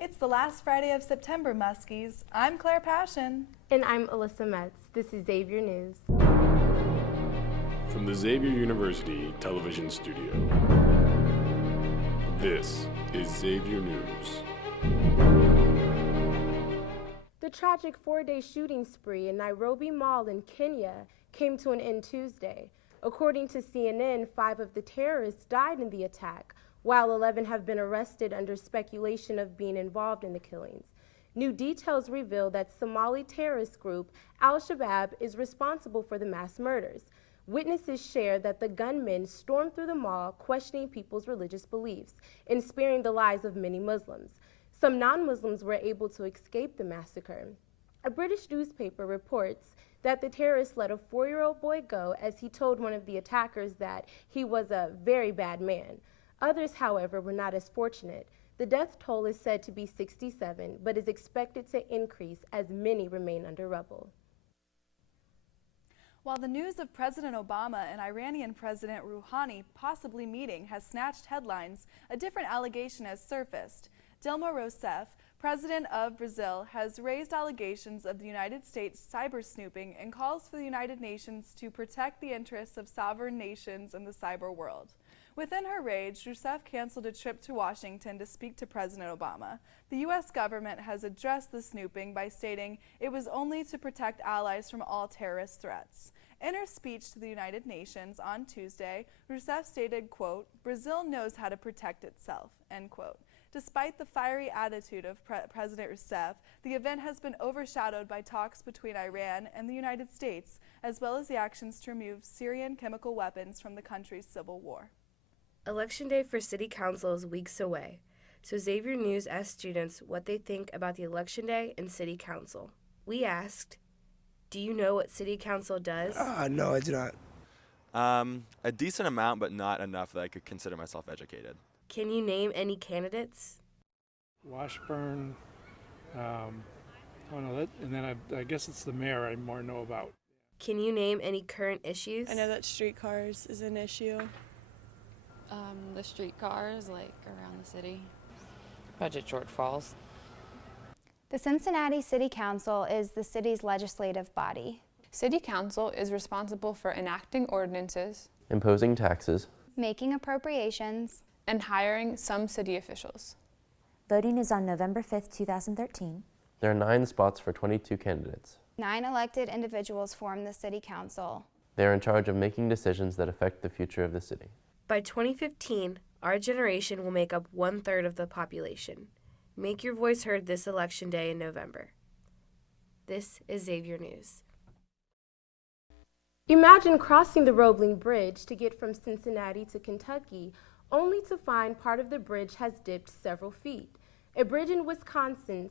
It's the last Friday of September, Muskies. I'm Claire Passion. And I'm Alyssa Metz. This is Xavier News. From the Xavier University Television Studio, this is Xavier News. The tragic 4-day shooting spree in Nairobi Mall in Kenya came to an end Tuesday. According to CNN, 5 of the terrorists died in the attack, while 11 have been arrested under speculation of being involved in the killings. New details reveal that Somali terrorist group Al-Shabaab is responsible for the mass murders. Witnesses share that the gunmen stormed through the mall, questioning people's religious beliefs and sparing the lives of many Muslims. Some non-Muslims were able to escape the massacre. A British newspaper reports that the terrorists let a 4-year-old boy go as he told one of the attackers that he was a very bad man. Others, however, were not as fortunate. The death toll is said to be 67, but is expected to increase as many remain under rubble. While the news of President Obama and Iranian President Rouhani possibly meeting has snatched headlines, a different allegation has surfaced. Dilma Rousseff, president of Brazil, has raised allegations of the United States cyber snooping and calls for the United Nations to protect the interests of sovereign nations in the cyber world. Within her rage, Rousseff canceled a trip to Washington to speak to President Obama. The U.S. government has addressed the snooping by stating it was only to protect allies from all terrorist threats. In her speech to the United Nations on Tuesday, Rousseff stated, quote, "Brazil knows how to protect itself," end quote. Despite the fiery attitude of President Rousseff, the event has been overshadowed by talks between Iran and the United States, as well as the actions to remove Syrian chemical weapons from the country's civil war. Election day for City Council is weeks away, so Xavier News asked students what they think about the Election Day and City Council. We asked, do you know what City Council does? No, I do not. A decent amount, but not enough that I could consider myself educated. Can you name any candidates? Washburn, and then I guess it's the mayor I more know about. Can you name any current issues? I know that streetcars is an issue. The streetcars, around the city. Budget shortfalls. The Cincinnati City Council is the city's legislative body. City Council is responsible for enacting ordinances, imposing taxes, making appropriations, and hiring some city officials. Voting is on November 5th, 2013. There are 9 spots for 22 candidates. 9 elected individuals form the City Council. They are in charge of making decisions that affect the future of the city. By 2015, our generation will make up 1/3 of the population. Make your voice heard this election day in November. This is Xavier News. Imagine crossing the Roebling Bridge to get from Cincinnati to Kentucky, only to find part of the bridge has dipped several feet. A bridge in Wisconsin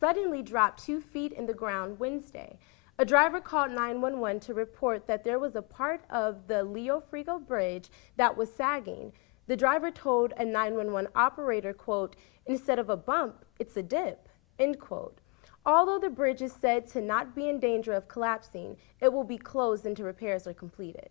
suddenly dropped 2 feet in the ground Wednesday. A driver called 911 to report that there was a part of the Leo Frigo Bridge that was sagging. The driver told a 911 operator, quote, "Instead of a bump, it's a dip," end quote. Although the bridge is said to not be in danger of collapsing, it will be closed until repairs are completed.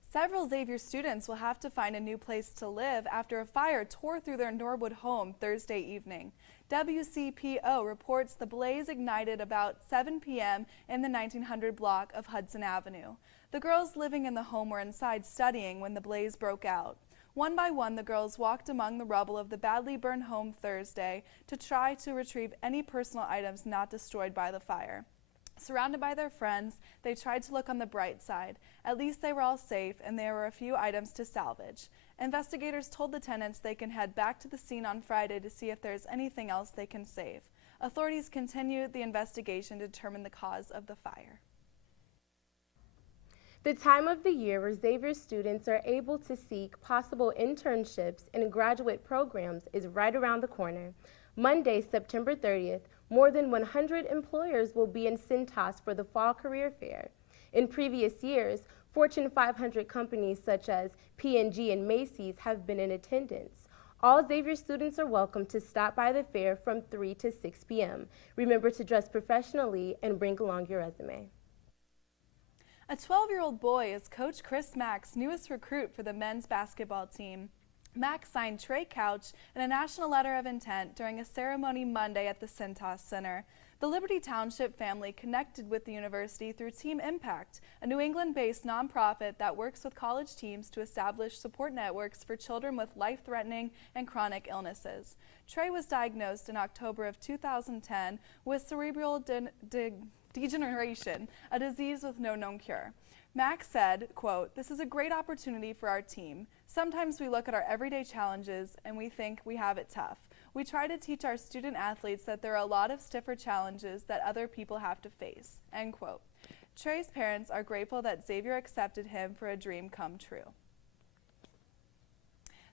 Several Xavier students will have to find a new place to live after a fire tore through their Norwood home Thursday evening. WCPO reports the blaze ignited about 7 p.m. in the 1900 block of Hudson Avenue. The girls living in the home were inside studying when the blaze broke out. One by one, the girls walked among the rubble of the badly burned home Thursday to try to retrieve any personal items not destroyed by the fire. Surrounded by their friends, they tried to look on the bright side. At least they were all safe, and there were a few items to salvage. Investigators told the tenants they can head back to the scene on Friday to see if there's anything else they can save. Authorities continue the investigation to determine the cause of the fire. The time of the year where Xavier students are able to seek possible internships and graduate programs is right around the corner. Monday, September 30th, more than 100 employers will be in Cintas for the Fall Career Fair. In previous years, Fortune 500 companies such as P&G and Macy's have been in attendance. All Xavier students are welcome to stop by the fair from 3 to 6 p.m. Remember to dress professionally and bring along your resume. A 12-year-old boy is Coach Chris Mack's newest recruit for the men's basketball team. Max signed Trey Couch in a national letter of intent during a ceremony Monday at the Cintas Center. The Liberty Township family connected with the university through Team Impact, a New England-based nonprofit that works with college teams to establish support networks for children with life-threatening and chronic illnesses. Trey was diagnosed in October of 2010 with cerebral degeneration, a disease with no known cure. Max said, quote, "This is a great opportunity for our team. Sometimes we look at our everyday challenges and we think we have it tough. We try to teach our student athletes that there are a lot of stiffer challenges that other people have to face," end quote. Trey's parents are grateful that Xavier accepted him for a dream come true.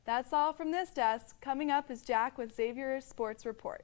That's all from this desk. Coming up is Jack with Xavier's Sports Report.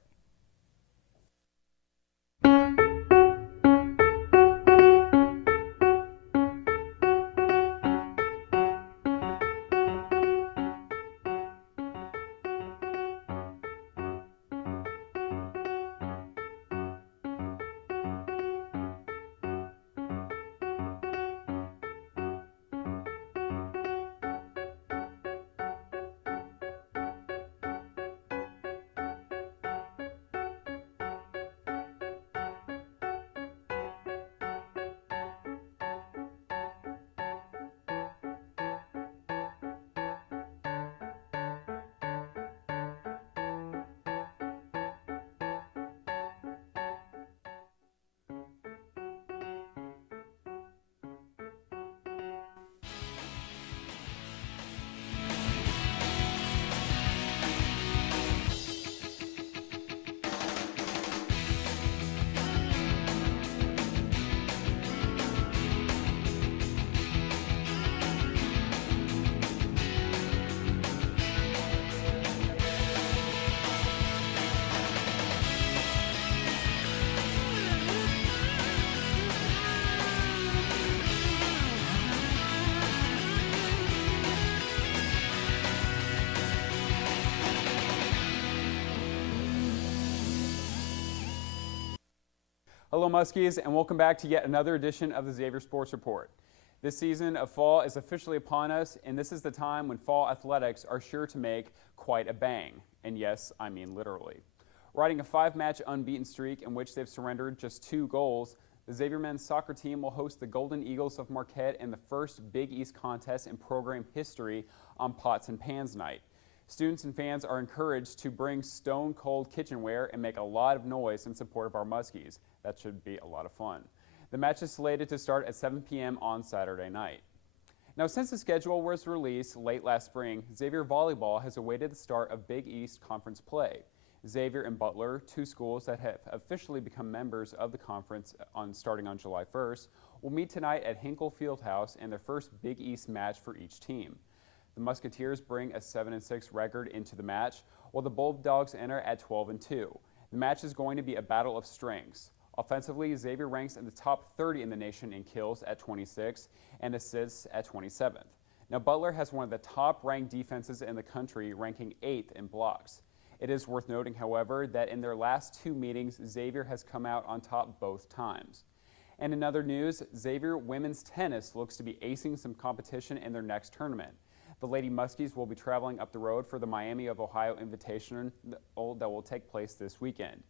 Hello Muskies, and welcome back to yet another edition of the Xavier Sports Report. This season of fall is officially upon us, and this is the time when fall athletics are sure to make quite a bang. And yes, I mean literally. Riding a 5-match unbeaten streak in which they've surrendered just 2 goals, the Xavier men's soccer team will host the Golden Eagles of Marquette in the first Big East contest in program history on Pots and Pans night. Students and fans are encouraged to bring stone-cold kitchenware and make a lot of noise in support of our Muskies. That should be a lot of fun. The match is slated to start at 7 p.m. on Saturday night. Now, since the schedule was released late last spring, Xavier Volleyball has awaited the start of Big East Conference play. Xavier and Butler, 2 schools that have officially become members of the conference starting on July 1st, will meet tonight at Hinkle Fieldhouse in their first Big East match for each team. The Musketeers bring a 7-6 record into the match, while the Bulldogs enter at 12-2. The match is going to be a battle of strengths. Offensively, Xavier ranks in the top 30 in the nation in kills at 26 and assists at 27th. Now, Butler has one of the top-ranked defenses in the country, ranking 8th in blocks. It is worth noting, however, that in their last 2 meetings, Xavier has come out on top both times. And in other news, Xavier women's tennis looks to be acing some competition in their next tournament. The Lady Muskies will be traveling up the road for the Miami of Ohio Invitational that will take place this weekend.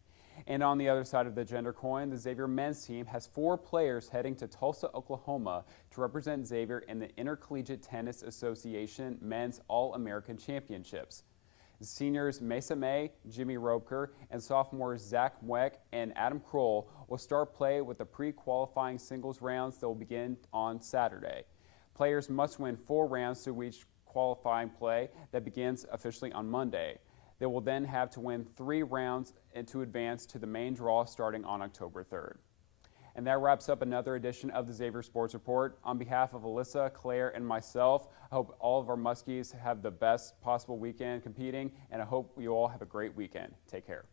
And on the other side of the gender coin, the Xavier men's team has 4 players heading to Tulsa, Oklahoma to represent Xavier in the Intercollegiate Tennis Association Men's All-American Championships. The seniors Mesa May, Jimmy Roebker, and sophomores Zach Mweck and Adam Kroll will start play with the pre-qualifying singles rounds that will begin on Saturday. Players must win 4 rounds to reach qualifying play that begins officially on Monday. They will then have to win 3 rounds to advance to the main draw starting on October 3rd. And that wraps up another edition of the Xavier Sports Report. On behalf of Alyssa, Claire, and myself, I hope all of our Muskies have the best possible weekend competing, and I hope you all have a great weekend. Take care.